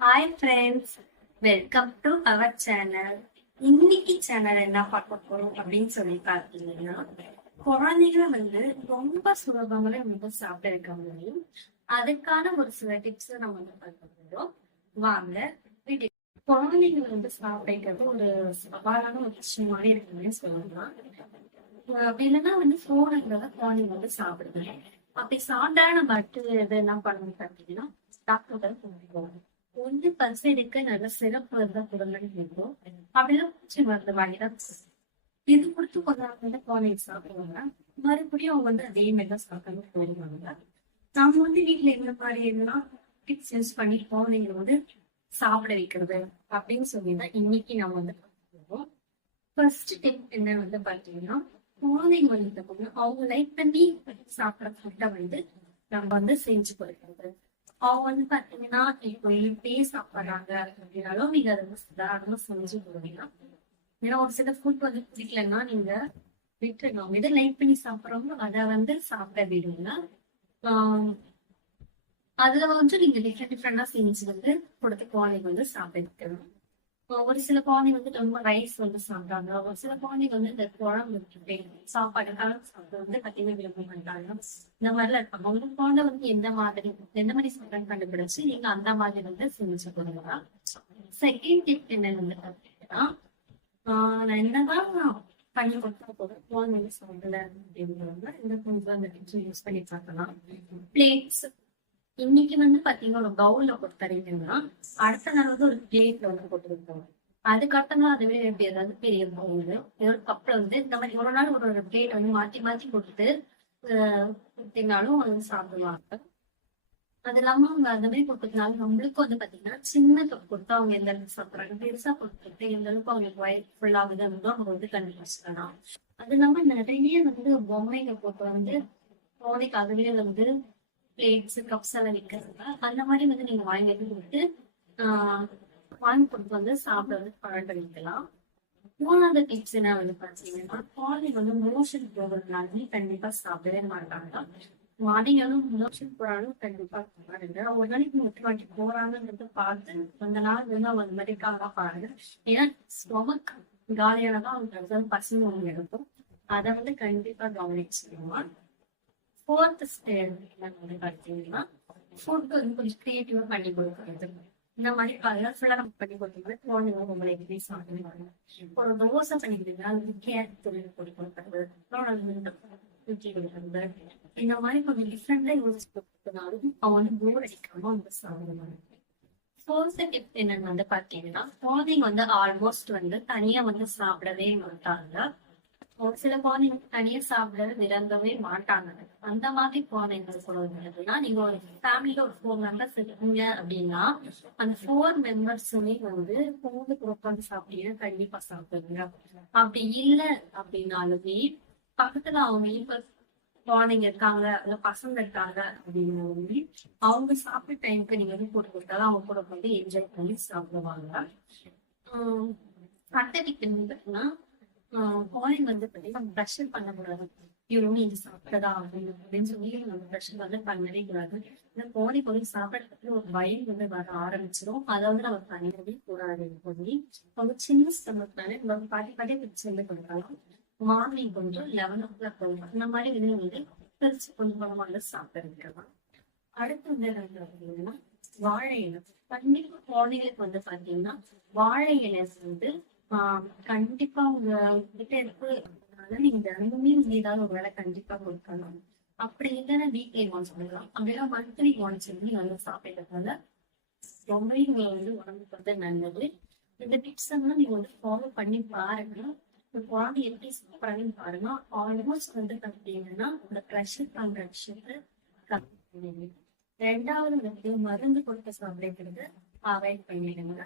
Hi friends welcome to our channel இன்னைக்கு channel என்ன பார்க்க போறோம் அப்படின்னு சொல்லி பார்த்தீங்கன்னா குழந்தைகளை வந்து ரொம்ப சுலபங்களை வந்து சாப்பிட இருக்க முடியும். அதுக்கான ஒரு சில டிப்ஸ் நம்ம வந்து பார்க்க போறோம். வாங்க குழந்தைங்களை வந்து சாப்பிடுறது ஒரு சவாலான ஒரு விஷயமாவே இருக்குன்னு சொல்லலாம். அப்படி இல்லைன்னா வந்து போனுங்கிறத குழந்தைங்க வந்து சாப்பிடுங்க அப்படி சாப்பிட்டா நம்ம அடுத்து எது என்ன பண்ணணும் பார்த்தீங்கன்னா டாக்டர் கொண்டு போகணும் ஒன்று பசி எடுக்க நல்ல சிறப்பு இருந்தா கொடுங்கன்னு கேட்கும் அப்படிலாம் பூச்சி மருந்து வாங்கிதான் இது கொடுத்து கொஞ்ச நாள் வந்து குழந்தைங்க சாப்பிடுவாங்க. மறுபடியும் அவங்க வந்து அதே மாதிரி தான் சாப்பிடணும் போடுவாங்க நம்ம வந்து வீட்டுல இந்த மாதிரி எல்லாம் டிப்ஸ் யூஸ் பண்ணி குழந்தைங்க வந்து சாப்பிட வைக்கிறது அப்படின்னு சொல்லி தான் இன்னைக்கு நம்ம வந்து பார்ப்போம் ஃபர்ஸ்ட் டிப் என்ன வந்து பாத்தீங்கன்னா குழந்தைங்க வந்து அவங்க லைக் பண்ணி சாப்பிட்ற ஃபுட்டை வந்து நம்ம வந்து செஞ்சு கொடுக்கறது. அவங்க வந்து பாத்தீங்கன்னா இப்போ பேஸ் சாப்பிடுறாங்க அப்படின்னாலும் நீங்க அதை வந்து தாராளமா செஞ்சு கொடுங்க ஏன்னா ஒரு சில ஃபுட் வந்து பிடிக்கலன்னா நீங்க விட்டுருங்க எதை லைக் பண்ணி சாப்பிட்றோமோ அதை வந்து சாப்பிட விடுங்க. அதுல வந்து நீங்க டிஃப்ரெண்ட் டிஃப்ரெண்டா செஞ்சு வந்து கொடுத்து குழந்தைங்க வந்து சாப்பிட வைக்கணும் ஒரு சில குழந்தைங்க வந்து ரொம்ப ரைஸ் வந்து சாப்பிட்டாங்க ஒரு சில குழந்தைங்க வந்து இந்த குழம்பு இருக்கு. சாப்பாடு கலந்து சாப்பிட்டு வந்து கத்தியமே விரும்ப மாட்டாங்க இந்த மாதிரிலாம் இருப்பாங்க. உங்க குழந்தை வந்து எந்த மாதிரி எந்த மாதிரி சாப்பிட்றன்னு கண்டுபிடிச்சு நீங்க அந்த மாதிரி வந்து செஞ்சு கொடுங்க. செகண்ட் டிப் என்ன வந்து பாத்தீங்கன்னா ஆஹ் நான் என்னதான் பண்ணி கொடுத்தா போதும் குழந்தைங்க சாப்பிடல அப்படிங்கிறவங்க இந்த கொஞ்சம் அந்த டிப்ஸ் யூஸ் பண்ணி பார்க்கலாம். பிளேட்ஸ் இன்னைக்கு வந்து பாத்தீங்கன்னா ஒரு பவுல்ல கொடுத்தறீங்கன்னா அடுத்த நாள் வந்து ஒரு பிளேட்ல வந்து போட்டுருக்கோம். அதுக்கு அடுத்த நாள் அதுவே எப்படி ஏதாவது பெரிய பவுல் ஒரு கப்ல வந்து இந்த மாதிரி ஒரு நாள் ஒரு ஒரு பிளேட் வந்து மாத்தி மாத்தி கொடுத்து ஆஹ் கொடுத்தீங்கனாலும் வந்து சாப்பிடுவாங்க அது இல்லாம அவங்க அந்த மாதிரி கொடுத்ததுனால நம்மளுக்கும் வந்து பாத்தீங்கன்னா சின்ன கப் கொடுத்தா அவங்க எந்த அளவுக்கு சாப்பிடுறாங்க? பெருசா கொடுத்துட்டு எந்த அளவுக்கு அவங்களுக்கு வயிறு ஃபுல் அப்படின்னு அவங்க வந்து கண்டுபிடிச்சிக்கலாம் அது இல்லாம நிறைய வந்து பொம்மைகள் போட்டு வந்து குழந்தைக்கு அதுவே வந்து பிளேட்ஸ் கப்ஸ் எல்லாம் விற்கிறாங்க அந்த மாதிரி வந்து நீங்க வாங்கி வந்து கொடுத்து ஆஹ் வாங்கி கொடுத்து வந்து சாப்பிட வந்து பழக்க வைக்கலாம் மூணாவது டிப்ஸ் என்ன வந்து பாத்தீங்கன்னா குழந்தை வந்து மோஷன் போகிறதுனாலுமே கண்டிப்பா சாப்பிடவே மாட்டாங்க. மார்னிங் வந்து மோஷன் போறாலும் கண்டிப்பா பாருங்க ஒரு நாளைக்கு முட்டு வாங்கி போறாங்கன்றது பார்த்து கொஞ்ச நாள் வந்து அவங்க அந்த மாதிரி காக பாருங்க. ஏன்னா ஸ்டொமக் காலியானதான் அவங்களுக்கு வந்து பசங்க ஒன்று இருக்கும். அதை வந்து கண்டிப்பா கவனிச்சுக்கணும் ஃபோர்த் ஸ்டேஜ் வந்து பார்த்தீங்கன்னா ஃபுட் வந்து கொஞ்சம் கிரியேட்டிவா பண்ணி கொடுக்குறது. இந்த மாதிரி கலர்ஃபுல்லா நம்ம பண்ணி கொடுக்கும்போது குழந்தைங்க ரொம்ப எப்படி சாப்பிடுவாங்க ஒரு தோசை பண்ணி கொடுக்குறது அது கேரட் தொழில் போட்டு கொடுக்குறது ஊற்றி கொடுக்குறது இந்த மாதிரி கொஞ்சம் டிஃப்ரெண்டா யூஸ் கொடுத்தனாலும் அவங்க வந்து போர் அடிக்காம அவங்க சாப்பிடுவாங்க ஃபோர்த் டிப் என்னன்னு வந்து பாத்தீங்கன்னா குழந்தைங்க வந்து ஆல்மோஸ்ட் வந்து தனியா வந்து சாப்பிடவே மாட்டாங்க. ஒரு சில குழந்தைங்க தனியா சாப்பிட விரும்பவே மாட்டாங்க. அந்த மாதிரி குழந்தைங்க சொல்றதுன்னா நீங்க ஒரு ஃபேமிலியில ஒரு ஃபோர் மெம்பர்ஸ் இருக்கீங்க அப்படின்னா அந்த ஃபோர் மெம்பர்ஸுமே வந்து பொழுதுக்கு உட்காந்து சாப்பிட்டீங்க கண்டிப்பா சாப்பிடுங்க. அப்படி இல்லை அப்படின்னாலுமே பக்கத்துல அவங்க இப்ப குழந்தைங்க இருக்காங்க இல்ல பசங்க இருக்காங்க அப்படின்னு அவங்க சாப்பிட்ட டைமுக்கு நீங்க வந்து போட்டு கொடுத்தாலும் அவங்க கூட வந்து என்ஜாய் பண்ணி சாப்பிடுவாங்க. ஆஹ் அடுத்த என்னன்னா வந்து பார்த்தீங்கன்னா ப்ரெஷர் பண்ணக்கூடாது இவரும் இது சாப்பிட்டதா அப்படின்னு அப்படின்னு சொல்லி நம்ம ப்ரெஷர் வந்து பண்ணவே கூடாது. இந்த கோழி பொருள் சாப்பிட்றதுக்கு ஒரு பயம் வந்து வர ஆரம்பிச்சிடும் அதை வந்து நம்ம பண்ணவே கூடாது சொல்லி அவங்க சின்ன ஸ்டமக்னாலே நம்ம பாட்டி பாட்டி பிரிச்சு வந்து கொடுக்கலாம். மார்னிங் கொஞ்சம் லெவன் ஓ கிளாக் கொடுக்கலாம் இந்த மாதிரி வந்து வந்து பிரிச்சு கொஞ்சம் கொஞ்சமாக வந்து சாப்பிட்டுருக்கலாம் அடுத்து வந்து என்ன பார்த்தீங்கன்னா வாழை இலை. கண்டிப்பாக குழந்தைகளுக்கு வந்து பார்த்தீங்கன்னா வாழை இலை வந்து கண்டிப்பா உங்க கிட்ட இருக்கு அதனால நீங்க தினமுமே வந்து ஏதாவது ஒரு வேலை கண்டிப்பா கொடுக்கணும். அப்படி இல்லைன்னா வீக்லி ஒன்ஸ் பண்ணலாம் அப்படின்னா மந்த்லி ஒன்ஸ் வந்து நீங்க வந்து ரொம்பவே உங்களை வந்து உடம்புக்கு வந்து நல்லது. இந்த டிப்ஸ் எல்லாம் நீங்க வந்து ஃபாலோ பண்ணி பாருங்க. குழந்தை எப்படி சாப்பிட்றாங்கன்னு பாருங்க. ஆல்மோஸ்ட் வந்து பார்த்தீங்கன்னா இந்த ப்ரெஷர் பண்ற விஷயத்த கம்மி பண்ணிடுங்க. ரெண்டாவது வந்து மருந்து கொடுக்க சாப்பிடுறது அவாய்ட் பண்ணிடுங்க.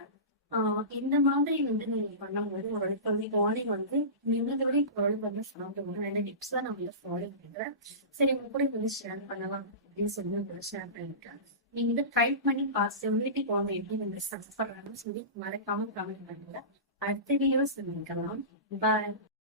இந்த மாதிரி வந்து நீங்க பண்ணும்போது உங்களோட வந்து குழந்தைங்க வந்து நின்னதை விட வந்து சாப்பிடுவோம் ரெண்டு டிப்ஸ் தான் நான் வந்து ஃபாலோ பண்றேன். சரி உங்க கூட வந்து ஷேர் பண்ணலாம் அப்படின்னு சொல்லி உங்களை ஷேர் பண்ணிருக்கேன். நீங்க வந்து ட்ரை பண்ணி பார்த்து வீட்டு குழந்தை எப்படி நீங்க சாப்பிட்றாங்கன்னு சொல்லி மறக்காம கமெண்ட் பண்ணுங்க. அடுத்த வீடியோ சொல்லிக்கலாம் பாய்